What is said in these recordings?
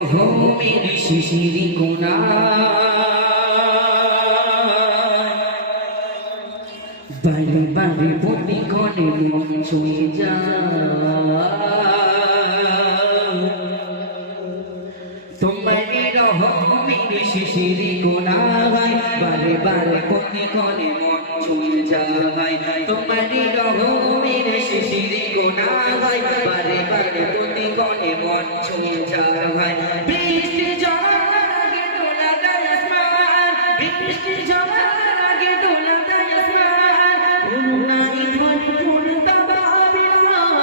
ঘুমের শিশির কোনা বাড়ি বাড়ি প্রতি ক্ষণে মন ছুঁয়ে যায় তোমারই রহমের শিশির কোনায় বারে বারে প্রতি ক্ষণে মন ছুঁয়ে যায় তোমারই রহমের শিশির কোনায় বারে বারে প্রতি ক্ষণে মন ছুঁয়ে যায় বৃষ্টি ঝড় আগে দোলা দেয় আসমান বৃষ্টি ঝড় আগে দোলা দেয় আসমান করুণায় ভরপুর তবা অবিরাম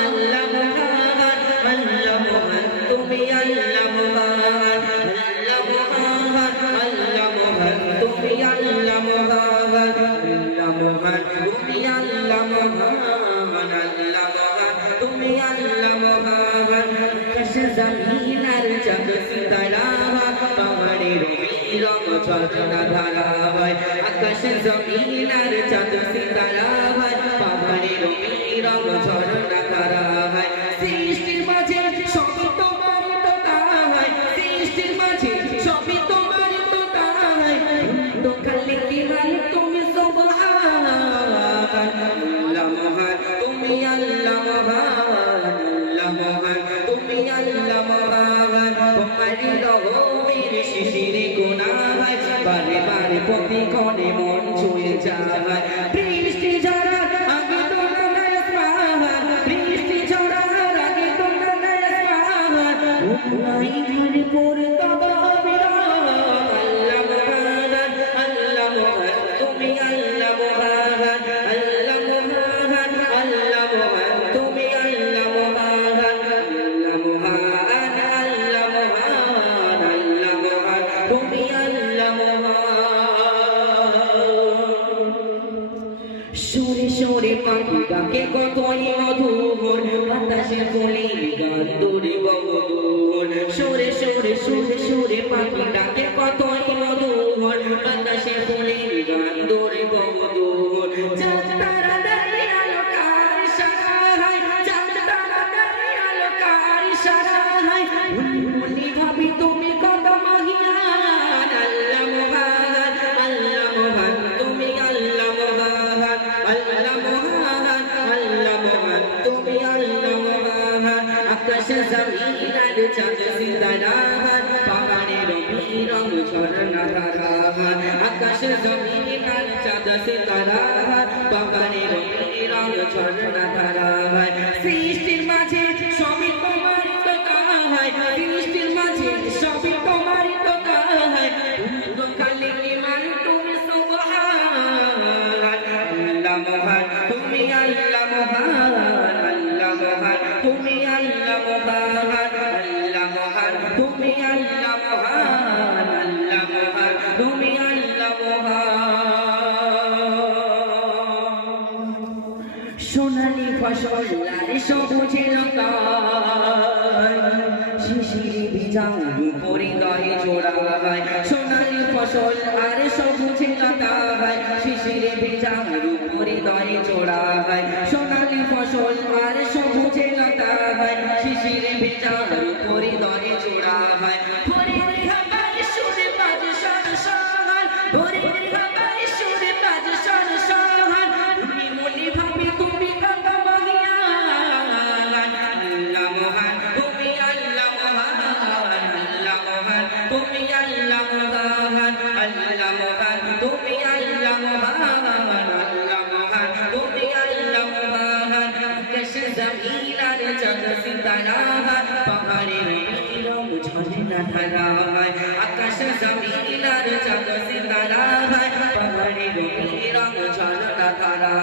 আল্লাহ মহান আল্লাহ মহান তুমি আল্লাহ মহান আল্লাহ মহান আল্লাহ মহান তুমি আল্লাহ মহান আল্লাহ মহান তুমি আল্লাহ মহান আল্লাহ মহান তুমি আল্লাহ মহান জমিন আর চাঁদ সিতারা পাহাড়ের রং ঝরনা ধারা আকাশ জমিন আর চাঁদ সিতারা পাহাড়ের রং ঝরনা ধারা সৃষ্টির মাঝে সবই তোমার তো তাই সৃষ্টির মাঝে সবই তোমার তো তাই তো খালি কি হাল তুমি সুবহান আল্লাহ মহান তুমি আল্লাহ মহান আল্লাহ মহান তুমি আল্লাহ মহান তোমারই রহমের শিশির কোনায় বারে বারে প্রতি ক্ষণে মন ছুঁয়ে যায় বৃষ্টি ঝরার আগে তোলা দেয় আসমান বৃষ্টি ঝরার আগে তোলা দেয় আসমান ঘুমাই ঘরে পড়ে তবা অবিরাম আল্লাহ মহান আল্লাহ মহান তুমি আল্লাহ মহান আল্লাহ মহান আল্লাহ মহান তুমি আল্লাহ মহান আল্লাহ মহান আল্লাহ মহান আল্লাহ মহান তুমি আল্লাহ মহান সুরে সুরে পাখি ডাকে কতই মধুর বাতাসে বলি গান দূরে বমধুর সুরে সুরে সুরে সুরে পাখি ডাকে কতই মধুর বাতাসে বলি গান দূরে বমধুর চাঁদ তারা দেয় আলোকার সারায় চাঁদ তারা দেয় আলোকার সারায় মনে ভাবি তুমি কত মহিয়ান আল্লাহ মহান আল্লাহ মহান তুমি আল্লাহ মহান আল্লাহ মহান আল্লাহ মহান তুমি আল্লাহ মহান আকাশ জমিন আর চাঁদ সিতারা পাহাড়ের রং ঝরনা ধারা আকাশ জমিন আর চাঁদ সিতারা পাহাড়ের রং ঝরনা ধারা সৃষ্টির মাঝে সবই তোমার তো তাই সৃষ্টির মাঝে সবই তোমার তো তাই তো খালি কি মান তুমি সুবহান আল্লাহ মহান তুমি আল্লাহ মহান আল্লাহ মহান তুমি আল্লাহ মহান আল্লাহ মহান তুমি আল্লাহ মহান আল্লাহ মহান তুমি আল্লাহ মহান সোনালি ফসল আর সবুজে লতায় শিশির ভিজা পরিদয় জোড়ায় সোনালি ফসল আর সবুজে লতায় শিশির ভিজা পরিদয় জোড়ায় সোনালি ফসল আর সবুজে লতায় শিশির ভিজা পরিদয় জোড়ায় ভোরের হাওয়ায় সুরে বাজে সরসর ভোরের হাওয়ায় সুরে বাজে সরসর তুমি মনে ভাবি তুমি কত মহিয়ান আল্লাহ মহান তুমি আল্লাহ মহান আল্লাহ মহান তুমি আল্লাহ মহান আল্লাহ মহান তুমি আল্লাহ মহান আল্লাহ মহান তুমি আল্লাহ মহান আকাশ জমিন আর চাঁদ সিতারা পাহাড়ের রং ঝরনা ধারা আকাশ জমিন আর চাঁদ সিতারা পাহাড়ের রং ঝরনা ধারা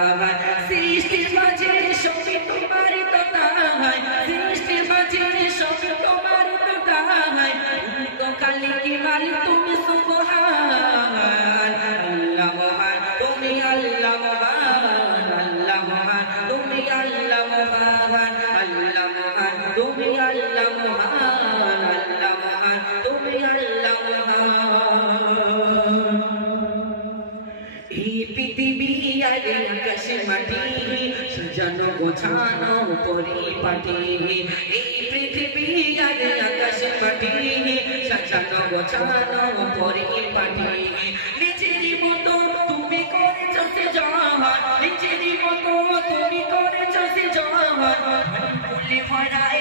সৃষ্টির মাঝে সবই তোমার তো তাই সৃষ্টির মাঝে সবই তোমার তো তাই তো খালি কি মাল তুমি সুবহান আল্লাহ মহান তুমি আল্লাহ মহান আল্লাহ মহান তুমি আল্লাহ মহান আল্লাহ মহান তুমি আল্লাহ মহান আল্লাহ মহান তুমি আল্লাহ মহান এই পৃথিবী আর আকাশ মাটি সাজানো গোছানো পরিপাটি এই পৃথিবী আর আকাশ মাটি সাজানো গোছানো পরিপাটি নিজেরই মতো তুমি করেছ সে জহর নিজেরই মতো তুমি করেছ সে জহর ফুলে ভরা